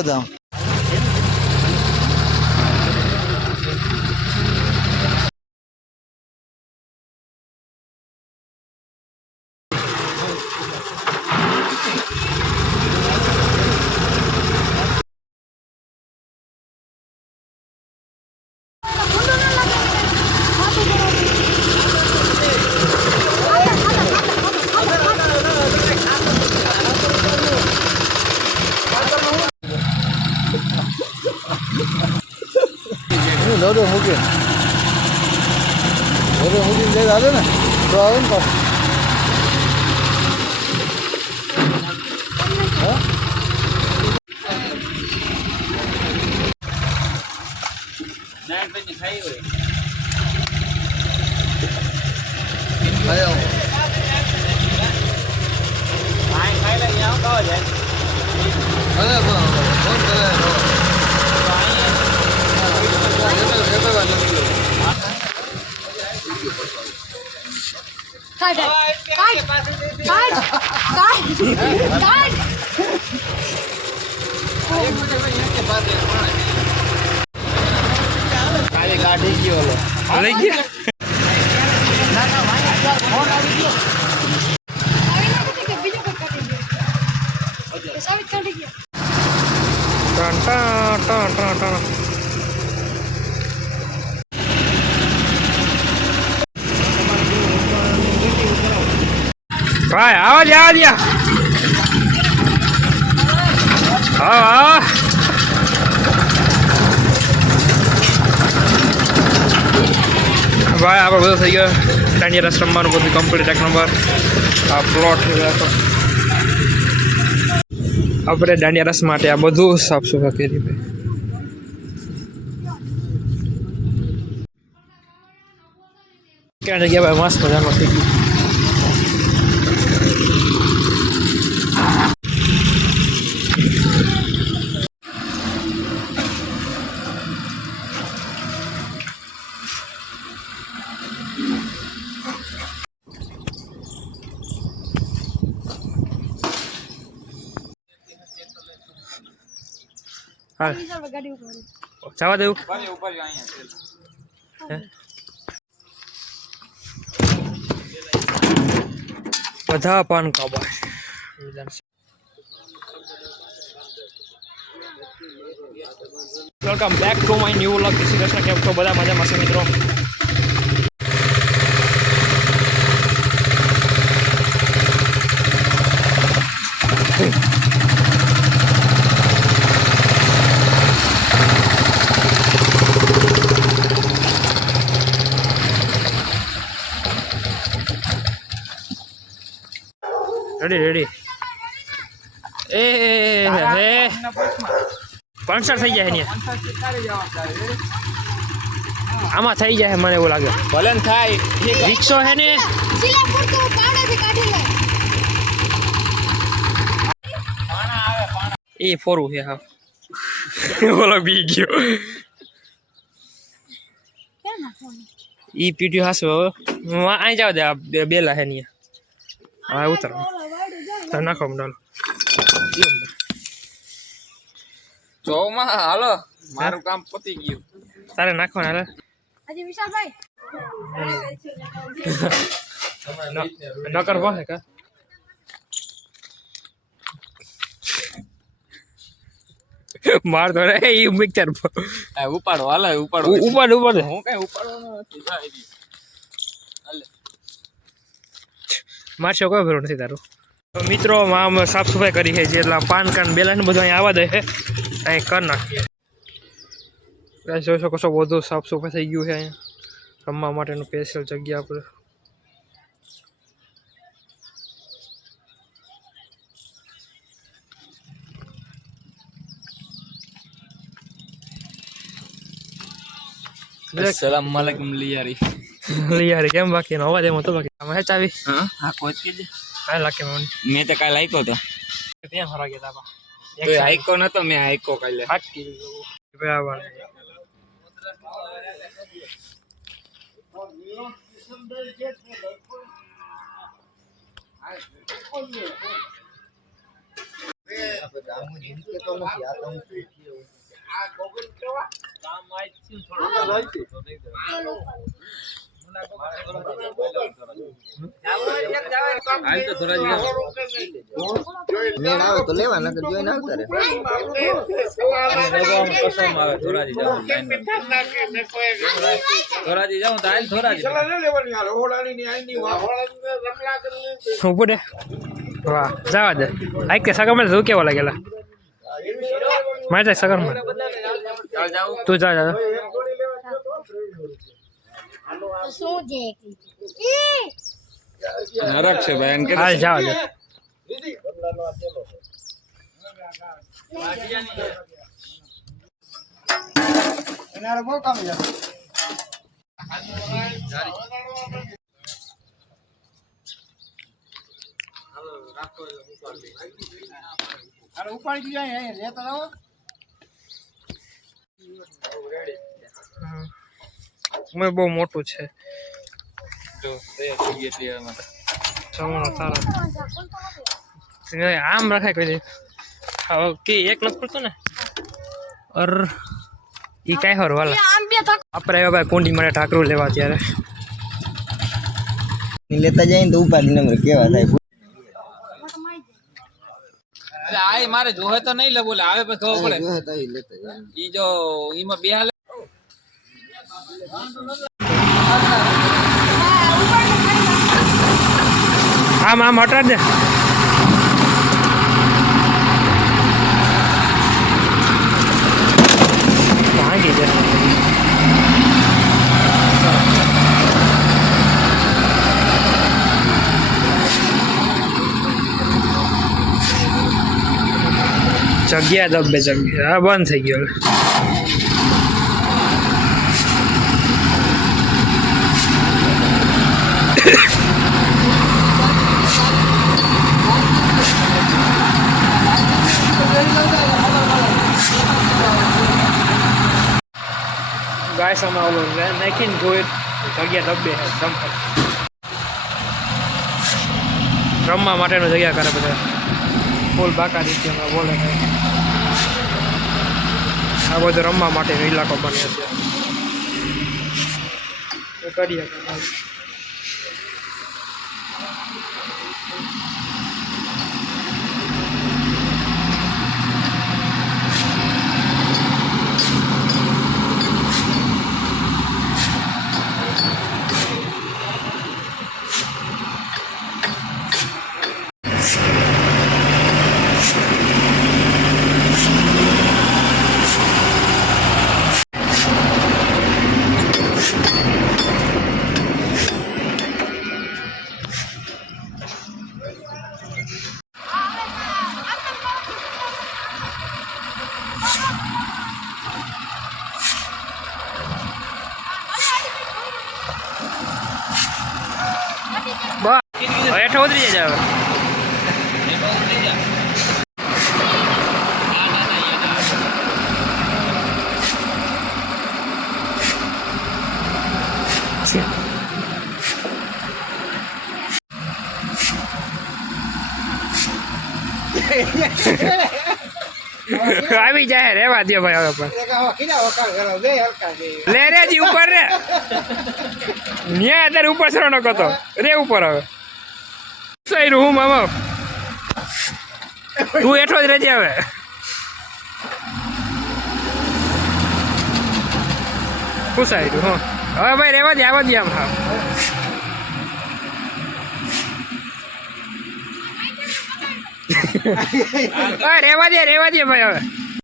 બાબાધામ લોડો મૂકે મૂકીને જઈ આવે ને તો આવે ને પાછું કાઢી ગયો લઈ ગયા ભાઈ આવા જ હા ભાઈ આપણે બધું થઈ ગયો દાંડિયા રસ રમવાનું બધું કમ્પ્લીટ એક નંબર આ પ્લોટ આપણે દાંડિયા રસ માટે આ બધું સાફ સફાઈ કરી ભાઈ ક્યાં જગ્યા ભાઈ મસ્ત મજાનો થઈ ગયું હા જવા દેવું બધા પાન કાબા welcome back to my new vlog Shri Krishna કેમ છો બધા મજામાં છે મિત્રો રેડી એ હે 65 થઈ જાય ને આમાં થઈ જાય મને એવું લાગે ભલે ને થાય રિક્ષો હે ને સિલાપુર તો પાવડાથી કાઢી લે પાણા આવે પાણા એ ફોરું છે હા ઓલો બી ગયો કેમ નાખવાનું ઈ પીટ્યું હાસો હવે આઈ જાવ દે બેલા હે ને હા ઉતર નાખો મડાલો જોમાં હાલો મારું કામ પતી ગયું તારે નાખો હાલે હજી વિશાલભાઈ નકર વાહે કા માર તો રે ઈ મિક્સર ઉપાડો હાલે ઉપાડ હું કઈ ઉપાડવાનો નથી હાલે મારશો કોઈ ભરો નથી તારું તો મિત્રો આમ સાફ સફાઈ કરી છે જેટલા પાન કાર્ડ બેલેન્સ બધું અહીં આવવા દે છે અહીં કરી નાખીએ જોઈ શકો છો બધું સાફ સફાઈ થઈ ગયું છે અહીંયા રમવા માટેનું સ્પેશિયલ જગ્યા આપણે अस्सलाम वालेकुम लियारी કેમ બાકી નો અવાજ એમ તો બાકી આમાં હે ચાવી હા કોઈ કે દે હા લાકે મેં તો કાલ આઈકો તો ત્યાં ફરા ગયા તા તો આઈકો નતો મેં આઈકો કાલે હાટકી બરાબર હાલ તો થોડા દિવસ મેળ આવે તો લેવા નકર જોઈને આવતા રે કસમ આવે થોરાજી જાઉં થોરાજી જાઉં તો હાલ થોરાજી ઊભો દે વાહ જવા દે આઈ કે સગરમાં તું કેવા લાગેલા મારે સગરમાં તું જા જા નરક છે ભાઈ એમ કે હાલ જવા દે એનારે બહુ કામ છે અરે ઉપાડી જાય અહીંયા લેતા આવો મેં બહુ મોટું છે જો તૈયાર થઈ ગઈ એટલે એમાં જમણો સારો આમ રખાય કોઈ હવે કે એક નથી પડતું ને અર ઈ કાંઈ હર વાલા આપણે આવ્યા ભાઈ કુંડી માટે ઠાકરું લેવા ત્યારે લેતા જાય ને તો ઉપાડી નંબર કેવા થાય આ મારે જોહે તો નહીં લે બોલે આવે પછી ખબર પડે જોહે તો ઈ લેતા જાય ઈ જો ઈમાં બે હાલ આમ આમ હટાડ દે ભાંગી જાય જગ્યા દબે જગ્યા હા બંધ થઈ ગયો ગાય સામે ઓલો નાખીને જોઈ જગ્યા દબે રમવા માટેનું જગ્યા કરે બધા ફૂલ બાકા રીતે હમણાં બોલે આ બધું રમવા માટેનો ઇલાકો બને છે કરીએ હેઠો ઉતરી જાય આવી જાય રેવા દે ભાઈ હવે લે રે જી ઉપર રે ન્યા અત્યારે ઉપર સરો નતો રે ઉપર હવે સઈ હું મામા તું હેઠો જ રહેજે હવે ખુશાઈ તું હવે ભાઈ રેવા દે આવા દે આમ હા રેવા દે ભાઈ હવે